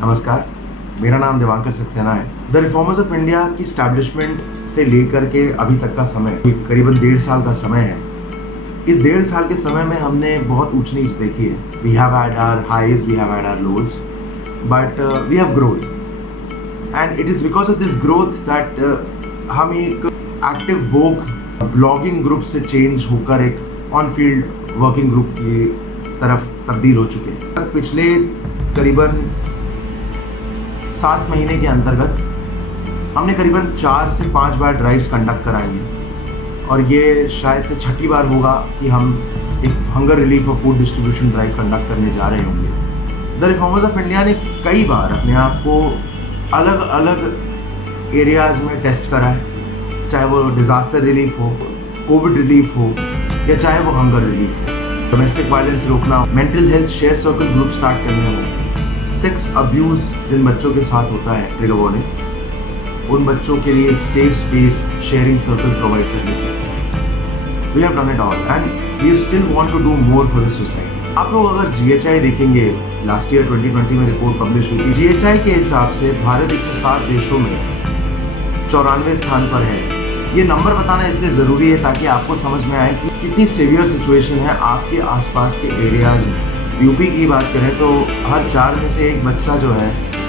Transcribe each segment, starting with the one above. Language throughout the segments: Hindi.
नमस्कार, मेरा नाम दिवांकर सक्सेना है। द रिफॉर्मर्स ऑफ इंडिया की स्टैब्लिशमेंट से लेकर के अभी तक का समय करीबन 1.5 साल का समय है। इस 1.5 साल के समय में हमने बहुत ऊंच नीच देखी है। We have had our highs, we have had our lows, but we have grown and it is because of this growth that हम एक एक्टिव वोक ब्लॉगिंग ग्रुप से चेंज होकर एक ऑन फील्ड वर्किंग ग्रुप की तरफ तब्दील हो चुके हैं। पिछले करीबन 7 महीने के अंतर्गत हमने करीबन 4 से 5 बार ड्राइव्स कंडक्ट कराएंगे और ये शायद से छठी बार होगा कि हम एक हंगर रिलीफ और फूड डिस्ट्रीब्यूशन ड्राइव कंडक्ट करने जा रहे होंगे। द रिफॉर्मर्स ऑफ इंडिया ने कई बार अपने आप को अलग अलग एरियाज़ में टेस्ट करा है, चाहे वो डिज़ास्टर रिलीफ हो, कोविड रिलीफ हो या चाहे वो हंगर रिलीफ हो, डोमेस्टिक वायलेंस रोकना, mental health share circle group start करने हो, सेक्स अब्यूज़ जिन बच्चों के साथ होता है ट्रिगर वार्निंग, उन बच्चों के लिए एक safe space sharing circle provide करने के। We have done it all and we still want to do more for the society. आप लोग अगर GHI देखेंगे, लास्ट ईयर 2020 में रिपोर्ट पब्लिश हुई थी। GHI के हिसाब से भारत 107 देशों में 94वें स्थान पर है। ये नंबर बताना इसलिए ज़रूरी है ताकि आपको समझ में आए कि कितनी सीवियर सिचुएशन है आपके आसपास के एरियाज़ में। यूपी की बात करें तो हर 4 में से एक बच्चा जो है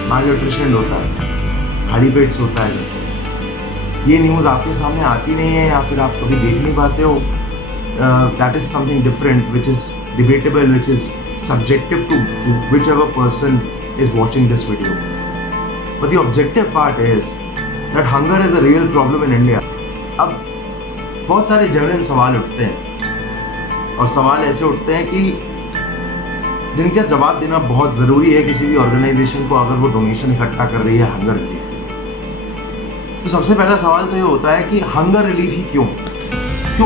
मालन्यूट्रिशन होता है, खाली पेट सोता है। ये न्यूज़ आपके सामने आती नहीं है या फिर आप कभी देख नहीं पाते हो। That is something different which is debatable, which is subjective to whichever person is watching this video. But the objective part is that hunger is a real problem in India. अब बहुत सारे जेन्युइन सवाल उठते हैं और सवाल ऐसे उठते हैं कि जिनका जवाब देना बहुत ज़रूरी है किसी भी ऑर्गेनाइजेशन को अगर वो डोनेशन इकट्ठा कर रही है हंगर रिलीफ के लिए। तो सबसे पहला सवाल तो ये होता है कि हंगर रिलीफ ही क्यों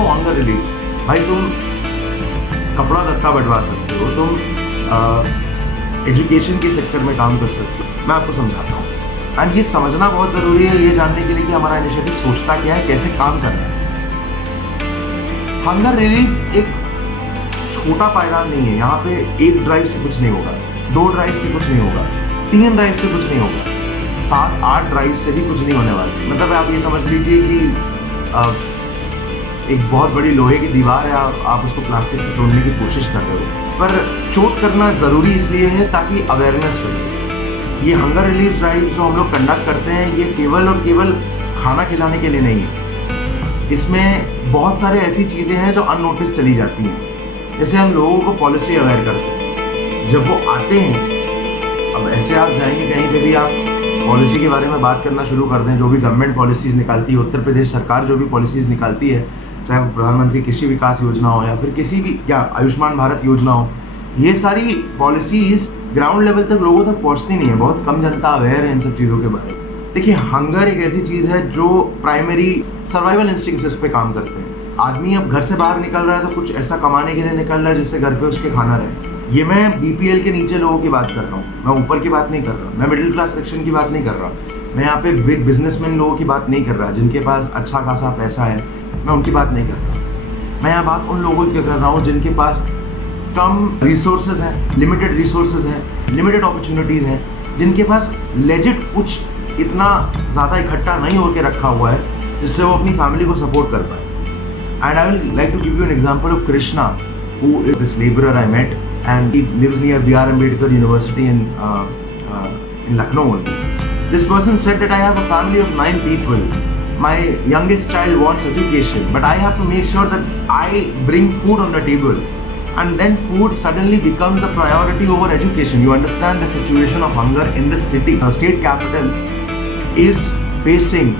हंगर रिलीफ? भाई तुम कपड़ा लत्ता बंटवा सकते हो, तुम एजुकेशन के सेक्टर में काम कर सकते हो। मैं आपको समझाता हूँ एंड ये समझना बहुत ज़रूरी है ये जानने के लिए कि हमारा इनिशिएटिव सोचता क्या है, कैसे काम कर रहा है। हंगर रिलीफ एक छोटा पायदान नहीं है। यहाँ पे 1 ड्राइव से कुछ नहीं होगा, 2 ड्राइव से कुछ नहीं होगा, 3 ड्राइव से कुछ नहीं होगा, 7-8 ड्राइव से भी कुछ नहीं होने वाला। मतलब आप ये समझ लीजिए कि एक बहुत बड़ी लोहे की दीवार है, आप उसको प्लास्टिक से तोड़ने की कोशिश कर रहे हो, पर चोट करना ज़रूरी इसलिए है ताकि अवेयरनेस फैले। ये हंगर रिलीफ ड्राइव जो हम लोग कंडक्ट करते हैं ये केवल और केवल खाना खिलाने के लिए नहीं है। इसमें बहुत सारे ऐसी चीज़ें हैं जो अननोटिस चली जाती हैं। जैसे हम लोगों को पॉलिसी अवेयर करते हैं, जब वो आते हैं, अब ऐसे आप जाएंगे कहीं पे भी आप पॉलिसी के बारे में बात करना शुरू कर दें, जो भी गवर्नमेंट पॉलिसीज़ निकालती है, उत्तर प्रदेश सरकार जो भी पॉलिसीज़ निकालती है, चाहे वो प्रधानमंत्री कृषि विकास योजना हो या फिर किसी भी या आयुष्मान भारत योजना हो, ये सारी पॉलिसीज़ ग्राउंड लेवल तक लोगों तक पहुँचती नहीं है। बहुत कम जनता अवेयर है इन सब चीज़ों के बारे में। देखिए, हंगर एक ऐसी चीज़ है जो प्राइमरी सर्वाइवल इंस्टिंक्ट्स पे काम करते हैं। आदमी अब घर से बाहर निकल रहा है तो कुछ ऐसा कमाने के लिए निकल रहा है जिससे घर पे उसके खाना रहे। ये मैं BPL के नीचे लोगों की बात कर रहा हूँ, मैं ऊपर की बात नहीं कर रहा, मैं मिडिल क्लास सेक्शन की बात नहीं कर रहा, मैं यहाँ पे बिग बिजनेसमैन लोगों की बात नहीं कर रहा जिनके पास अच्छा खासा पैसा है, मैं उनकी बात नहीं कर रहा। मैं यहाँ बात उन लोगों की कर रहा हूँ जिनके पास कम रिसोर्सेज हैं, लिमिटेड रिसोर्सेज हैं, लिमिटेड अपॉर्चुनिटीज़ हैं, जिनके पास लेजिट कुछ इतना ज़्यादा इकट्ठा नहीं होकर रखा हुआ है जिससे वो अपनी फैमिली को सपोर्ट कर पाए। And I will like to give you an example of Krishna, who is this laborer I met, and he lives near B.R. Ambedkar University in Lucknow only. This person said that I have a family of 9 people. My youngest child wants education, but I have to make sure that I bring food on the table. And then food suddenly becomes a priority over education. You understand the situation of hunger in the city. The state capital is facing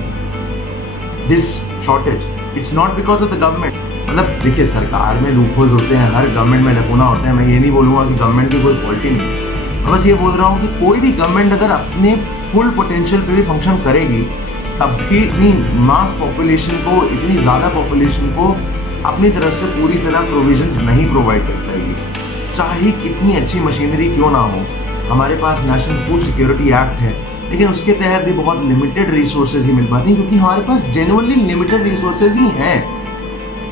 this shortage. It's not because of the government. मतलब देखिए, सरकार में लूपहोल्स होते हैं, हर गवर्नमेंट में लकूना होते हैं। मैं ये नहीं बोलूँगा कि गवर्नमेंट की कोई फॉल्ट ही नहीं है। मैं बस ये बोल रहा हूँ कि कोई भी गवर्नमेंट अगर अपने फुल पोटेंशियल पे भी फंक्शन करेगी तब भी इतनी मास पॉपुलेशन को, इतनी ज़्यादा पॉपुलेशन को अपनी तरफ से पूरी तरह प्रोविजंस नहीं प्रोवाइड कर पाएगी। चाहे कितनी अच्छी मशीनरी क्यों ना हो, हमारे पास नेशनल फूड सिक्योरिटी एक्ट है, लेकिन उसके तहत भी बहुत लिमिटेड रिसोर्सेज ही मिल पाती हैं क्योंकि हमारे पास जेन्युइनली लिमिटेड रिसोर्सेज ही हैं।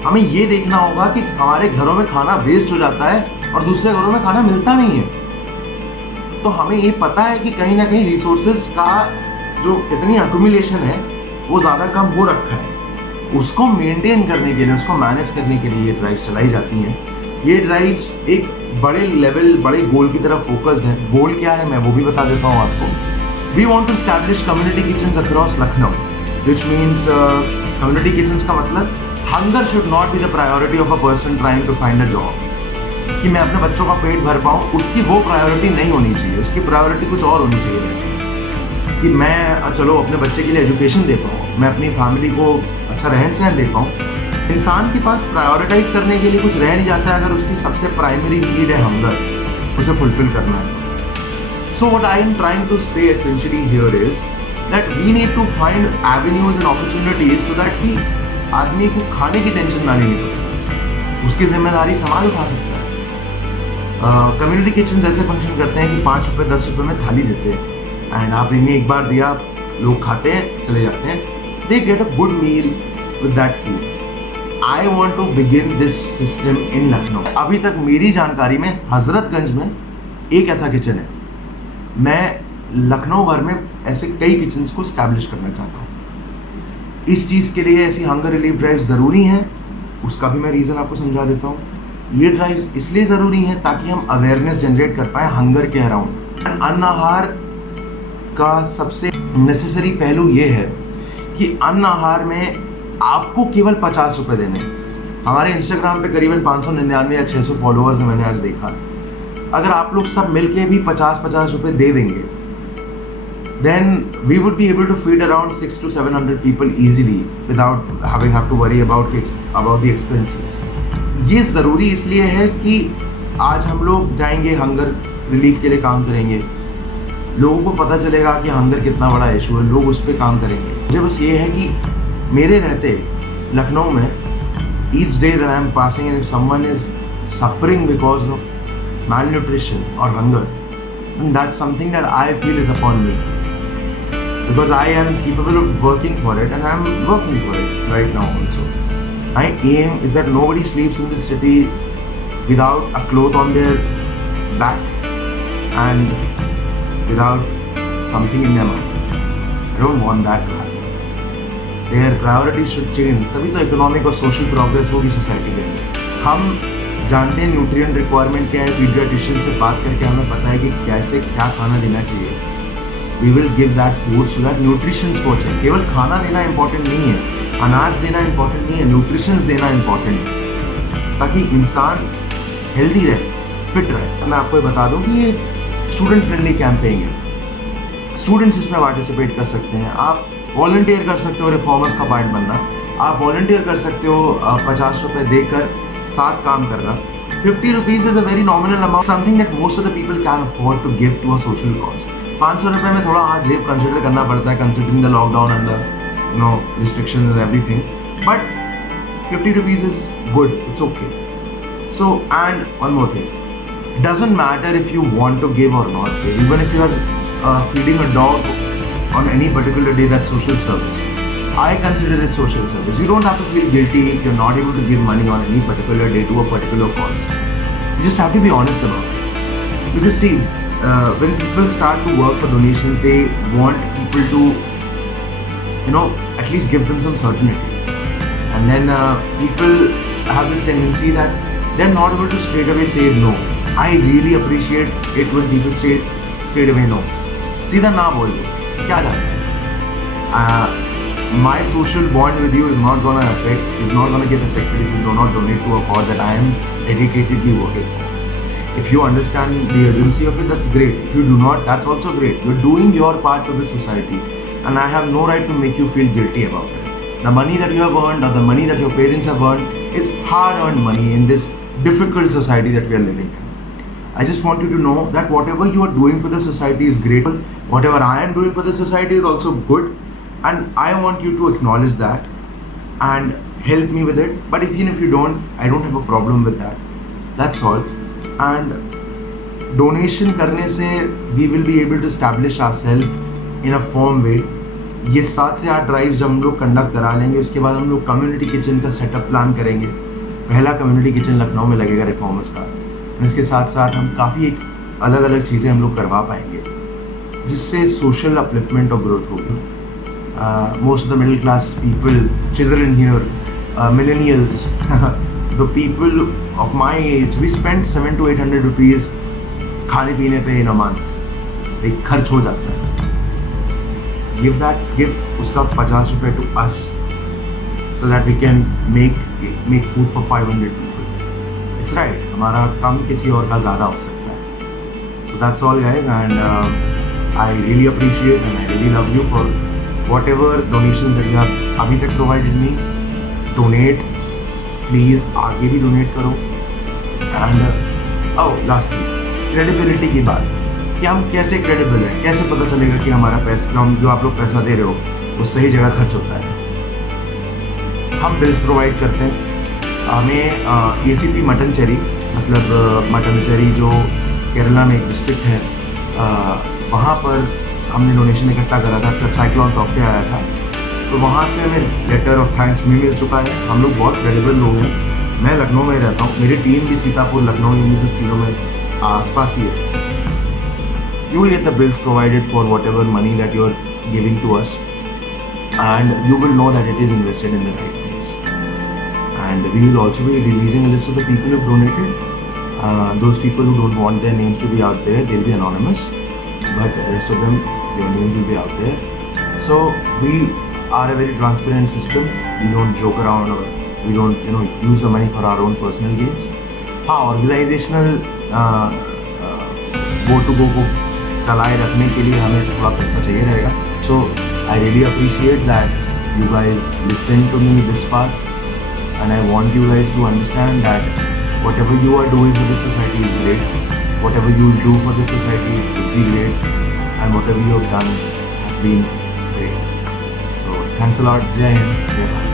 हमें ये देखना होगा कि हमारे घरों में खाना वेस्ट हो जाता है और दूसरे घरों में खाना मिलता नहीं है। तो हमें ये पता है कि कहीं ना कहीं रिसोर्सेज का जो कितनी अक्यूमुलेशन है वो ज़्यादा कम हो रखा है। उसको मेंटेन करने के लिए, उसको मैनेज करने के लिए ये ड्राइव्स चलाई जाती हैं। ये ड्राइव्स एक बड़े लेवल, बड़े गोल की तरफ फोकस्ड हैं। गोल क्या है मैं वो भी बता देता हूँ आपको। We want to establish community kitchens across Lucknow, which means community kitchens का मतलब hunger should not be the priority of a person trying to find a job. कि मैं अपने बच्चों का पेट भर पाऊँ, उसकी वो प्रायोरिटी नहीं होनी चाहिए। उसकी प्रायोरिटी कुछ और होनी चाहिए कि मैं चलो अपने बच्चे के लिए एजुकेशन दे पाऊँ, मैं अपनी फैमिली को अच्छा रहन सहन दे पाऊँ। इंसान के पास प्रायोरिटाइज करने के लिए कुछ रह नहीं जाता है अगर उसकी सबसे प्राइमरी नीड है हंगर, उसे फुलफिल करना है। So what I am trying to say essentially here is that we need to find avenues and opportunities so that कि आदमी को खाने की टेंशन ना लेनी पड़े, उसकी जिम्मेदारी संभाल उठा सकता है। कम्युनिटी किचन ऐसे फंक्शन करते हैं कि 5 रुपये 10 रुपये में थाली देते हैं एंड आप इन्हें एक बार दिया, लोग खाते हैं चले जाते हैं। They get a good meal with that food. I want to begin this system in Lucknow. अभी तक मेरी जानकारी में हजरतगंज में एक ऐसा किचन है। मैं लखनऊ भर में ऐसे कई किचन्स को स्टैब्लिश करना चाहता हूँ। इस चीज़ के लिए ऐसी हंगर रिलीफ ड्राइव ज़रूरी हैं, उसका भी मैं रीज़न आपको समझा देता हूँ। ये ड्राइव्स इसलिए ज़रूरी हैं ताकि हम अवेयरनेस जनरेट कर पाएँ हंगर के अराउंड। अन्न आहार का सबसे नेसेसरी पहलू ये है कि अन्न आहार में आपको केवल 50 रुपये देने। हमारे इंस्टाग्राम पे करीबन 599 या 600 फॉलोअर्स हैं, मैंने आज देखा। अगर आप लोग सब मिलके भी 50-50 रुपये दे देंगे, then we would be able to feed around 600 to 700 people easily without having to worry about the expenses. ये ज़रूरी इसलिए है कि आज हम लोग जाएंगे हंगर रिलीफ के लिए काम करेंगे, लोगों को पता चलेगा कि हंगर कितना बड़ा इशू है, लोग उस पर काम करेंगे। मुझे बस ये है कि मेरे रहते लखनऊ में each day that I am passing and if someone is suffering because of malnutrition or hunger, then that's something that I feel is upon me. Because I am capable of working for it and I am working for it right now also. My aim is that nobody sleeps in this city without a cloth on their back and without something in their mouth. I don't want that to happen. Their priorities should change. तभी तो economic और social progress होगी सोसाइटी के अंदर। हम जानते हैं न्यूट्रिएंट रिक्वायरमेंट क्या है, पीडियाट्रिशियन से बात करके हमें पता है कि कैसे क्या खाना देना चाहिए। We will give that food so that nutrition पहुँचे। केवल खाना देना इम्पोर्टेंट नहीं है, अनाज देना इम्पोर्टेंट नहीं है, न्यूट्रिशंस देना इम्पोर्टेंट है ताकि इंसान हेल्दी रहे, फिट रहे। मैं आपको ये बता दूं कि ये स्टूडेंट फ्रेंडली कैंपेन है। स्टूडेंट्स इसमें पार्टिसिपेट कर सकते हैं। आप वॉलंटियर कर सकते हो रिफॉर्मर्स का पार्ट बनना। आप वॉलंटियर कर सकते हो 50 रुपये देकर साथ काम करना। 50 rupees is a very nominal amount, something that most of the people can afford to give to a social cause. 500 रुपये में थोड़ा हाँ जेब कंसिडर करना पड़ता है considering the lockdown and the restrictions and everything, but 50 rupees is good, it's okay. So, and one more thing, doesn't matter if you want to give or not give, even if you are feeding a dog on any particular day, that's social service. I consider it social service. You don't have to feel guilty if you're not able to give money on any particular day to a particular cause. You just have to be honest about it. Because see, when people start to work for donations, they want people to, at least give them some certainty. And then people have this tendency that they're not able to straight away say no. I really appreciate it when people say straight away no. सीधा ना बोल दो, क्या जाता है? My social bond with you is not going to get affected if you do not donate to a cause that I am dedicatedly working for. If you understand the urgency of it, that's great. If you do not, that's also great. You're doing your part to the society, and I have no right to make you feel guilty about it. The money that you have earned or the money that your parents have earned is hard-earned money in this difficult society that we are living in. I just want you to know that whatever you are doing for the society is great. Whatever I am doing for the society is also good. And I want you to acknowledge that and help me with it. But even if you don't, I don't have a problem with that. That's all. And donation करने से we will be able to establish ourselves in a firm way. ये 7 से 8 ड्राइव्स जब हम लोग कंडक्ट करा लेंगे, उसके बाद हम लोग कम्युनिटी किचन का सेटअप प्लान करेंगे। पहला कम्युनिटी किचन लखनऊ में लगेगा रिफॉर्मर्स का। इसके साथ साथ हम काफ़ी अलग अलग चीज़ें हम लोग करवा पाएंगे जिससे सोशल अपलिफ्टमेंट और ग्रोथ होगी. Most of the middle class people, children here, millennials, the people of my age, we spend 700 to 800 rupees खाने पीने पे in a month. एक खर्च हो जाता है. Give उसका 50 रुपए to us so that we can make food for 500 people. It's right. हमारा कम किसी और का ज़्यादा हो सकता है. So that's all guys, and I really appreciate and I really love you for whatever donations that you have अभी तक provided me. Donate, please आगे भी donate करो. And last चीज़, credibility की बात, कि हम कैसे credible हैं, कैसे पता चलेगा कि हमारा पैसा, जो आप लोग पैसा दे रहे हो वो सही जगह खर्च होता है. हम बिल्स प्रोवाइड करते हैं. हमें ACP मटनचेरी, मतलब मटनचेरी जो केरला में एक डिस्ट्रिक्ट है, वहाँ पर हमने डोनेशन इकट्ठा करा था जब साइक्लोन तोक्ते आया था. तो वहाँ से हमें लेटर ऑफ थैंक्स भी मिल चुका है. हम लोग बहुत क्रेडिबल लोग हैं. मैं लखनऊ में रहता हूँ, मेरी टीम भी सीतापुर, लखनऊ, इन सब चीज़ों में आसपास ही है. You will get the bills provided for whatever money that you are giving to us, and you will know that it is invested in the right place. And we will also be releasing a list of the people who donated. Those people who don't want their names to be out there, they'll be anonymous, but the rest of them, their names will be out there. So we are a very transparent system. We don't joke around, or we don't use the money for our own personal gains. Organizational go को चलाए रखने के लिए हमें थोड़ा पैसा चाहिए रहेगा. So I really appreciate that you guys listen to me this far, and I want you guys to understand that whatever you are doing for the society is great. Whatever you will do for the society will be great, and whatever you have done has been great. So thanks a lot. Jai Hind. Jai Bharat.